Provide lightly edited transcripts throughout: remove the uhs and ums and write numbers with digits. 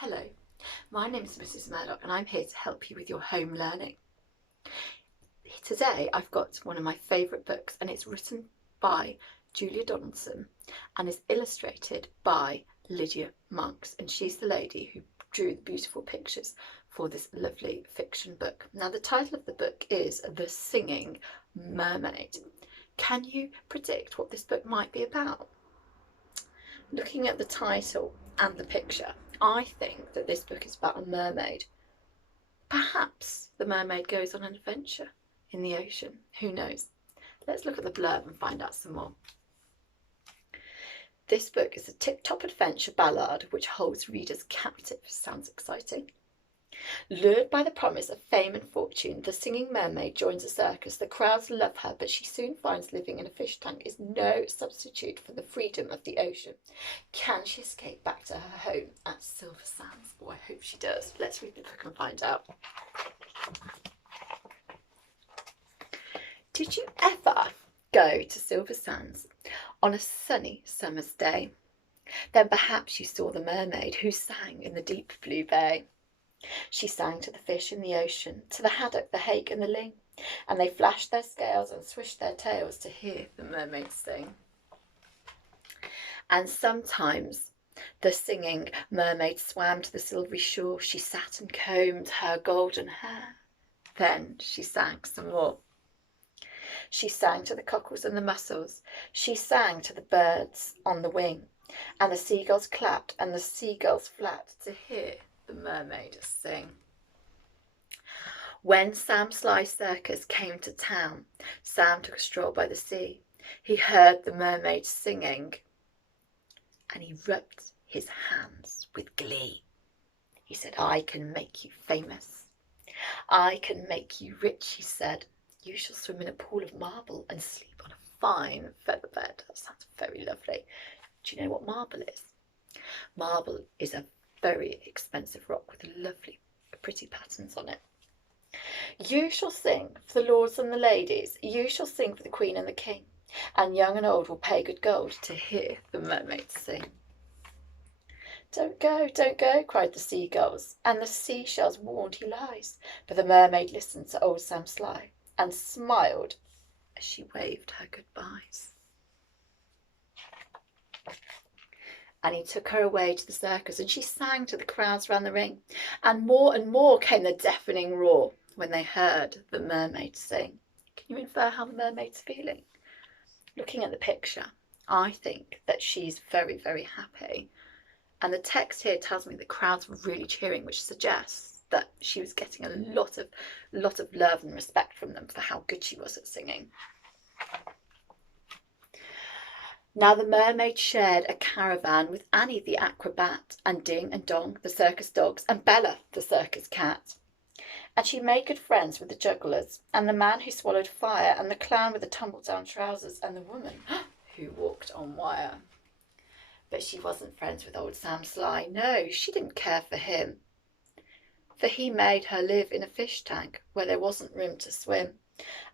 Hello, my name is Mrs. Murdoch and I'm here to help you with your home learning. Today I've got one of my favourite books and it's written by Julia Donaldson and is illustrated by Lydia Monks, and she's the lady who drew the beautiful pictures for this lovely fiction book. Now the title of the book is The Singing Mermaid. Can you predict what this book might be about? Looking at the title and the picture, I think that this book is about a mermaid. Perhaps the mermaid goes on an adventure in the ocean. Who knows? Let's look at the blurb and find out some more. This book is a tip-top adventure ballad which holds readers captive. Sounds exciting. Lured by the promise of fame and fortune, the singing mermaid joins a circus. The crowds love her, but she soon finds living in a fish tank is no substitute for the freedom of the ocean. Can she escape back to her home at Silver Sands? Oh, I hope she does. Let's read the book and find out. Did you ever go to Silver Sands on a sunny summer's day? Then perhaps you saw the mermaid who sang in the deep blue bay. She sang to the fish in the ocean, to the haddock, the hake and the ling, and they flashed their scales and swished their tails to hear the mermaid sing. And sometimes the singing mermaid swam to the silvery shore. She sat and combed her golden hair. Then she sang some more. She sang to the cockles and the mussels. She sang to the birds on the wing, and the seagulls clapped and the seagulls flapped to hear the mermaid sing. When Sam Sly's circus came to town, Sam took a stroll by the sea. He heard the mermaid singing, and he rubbed his hands with glee. He said, "I can make you famous. I can make you rich," he said. "You shall swim in a pool of marble and sleep on a fine feather bed." That sounds very lovely. Do you know what marble is? Marble is a very expensive rock with lovely, pretty patterns on it. "You shall sing for the lords and the ladies. You shall sing for the queen and the king. And young and old will pay good gold to hear the mermaid sing." "Don't go, don't go," cried the seagulls, and the seashells warned he lies. But the mermaid listened to old Sam Sly and smiled as she waved her goodbyes. And he took her away to the circus, and she sang to the crowds round the ring. And more came the deafening roar when they heard the mermaid sing. Can you infer how the mermaid's feeling? Looking at the picture, I think that she's very, very happy. And the text here tells me the crowds were really cheering, which suggests that she was getting a lot of love and respect from them for how good she was at singing. Now the mermaid shared a caravan with Annie the acrobat, and Ding and Dong the circus dogs, and Bella the circus cat. And she made good friends with the jugglers, and the man who swallowed fire, and the clown with the tumble-down trousers, and the woman who walked on wire. But she wasn't friends with old Sam Sly. No, she didn't care for him, for he made her live in a fish tank where there wasn't room to swim,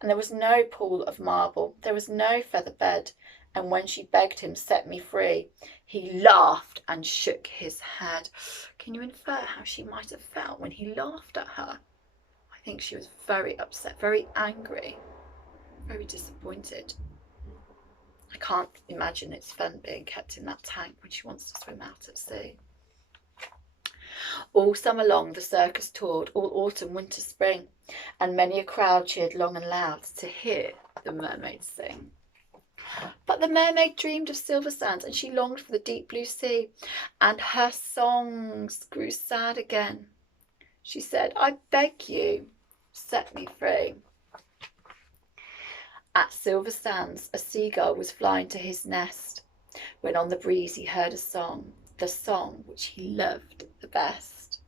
and there was no pool of marble, there was no feather bed. And when she begged him, "Set me free," he laughed and shook his head. Can you infer how she might have felt when he laughed at her? I think she was very upset, very angry, very disappointed. I can't imagine it's fun being kept in that tank when she wants to swim out at sea. All summer long the circus toured, all autumn, winter, spring, and many a crowd cheered long and loud to hear the mermaid sing. But the mermaid dreamed of Silver Sands, and she longed for the deep blue sea, and her songs grew sad again. She said, "I beg you, set me free." At Silver Sands a seagull was flying to his nest, when on the breeze he heard a song, the song which he loved the best.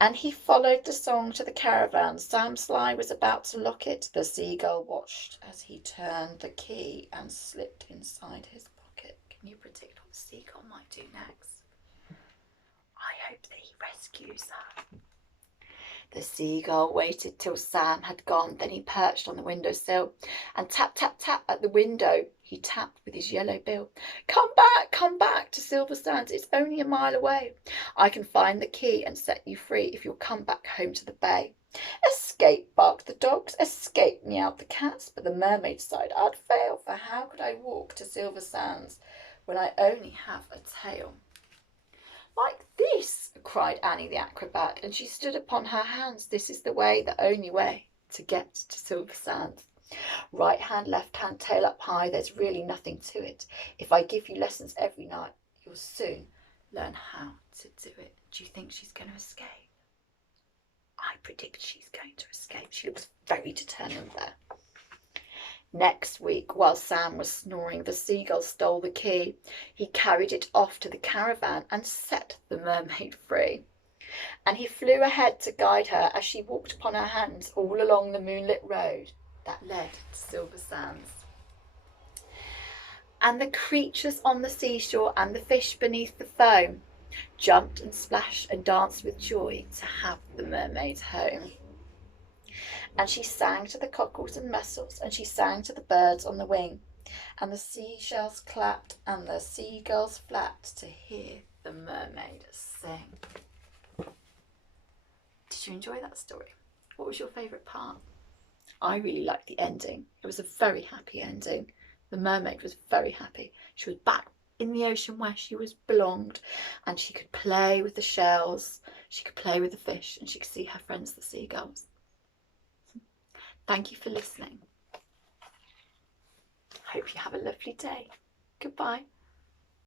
And he followed the song to the caravan. Sam Sly was about to lock it. The seagull watched as he turned the key and slipped inside his pocket. Can you predict what the seagull might do next? I hope that he rescues her. The seagull waited till Sam had gone. Then he perched on the windowsill and tap, tap, tap at the window. He tapped with his yellow bill. Come back to Silver Sands. It's only a mile away. I can find the key and set you free if you'll come back home to the bay. Escape, barked the dogs. Escape, meowed the cats. But the mermaid sighed. I'd fail, for how could I walk to Silver Sands when I only have a tail? Like this, cried Annie the acrobat, and she stood upon her hands. This is the way, the only way, to get to Silver Sands. Right hand, left hand, tail up high, there's really nothing to it. If I give you lessons every night, you'll soon learn how to do it. Do you think she's going to escape? I predict she's going to escape. She looks very determined there. Next week, while Sam was snoring, the seagull stole the key. He carried it off to the caravan and set the mermaid free. And he flew ahead to guide her as she walked upon her hands all along the moonlit road that led to Silver Sands. And the creatures on the seashore and the fish beneath the foam jumped and splashed and danced with joy to have the mermaid home. And she sang to the cockles and mussels, and she sang to the birds on the wing, and the seashells clapped and the seagulls flapped to hear the mermaid sing. Did you enjoy that story? What was your favourite part? I really liked the ending. It was a very happy ending. The mermaid was very happy. She was back in the ocean where she belonged, and she could play with the shells, she could play with the fish, and she could see her friends, the seagulls. Thank you for listening. Hope you have a lovely day. Goodbye.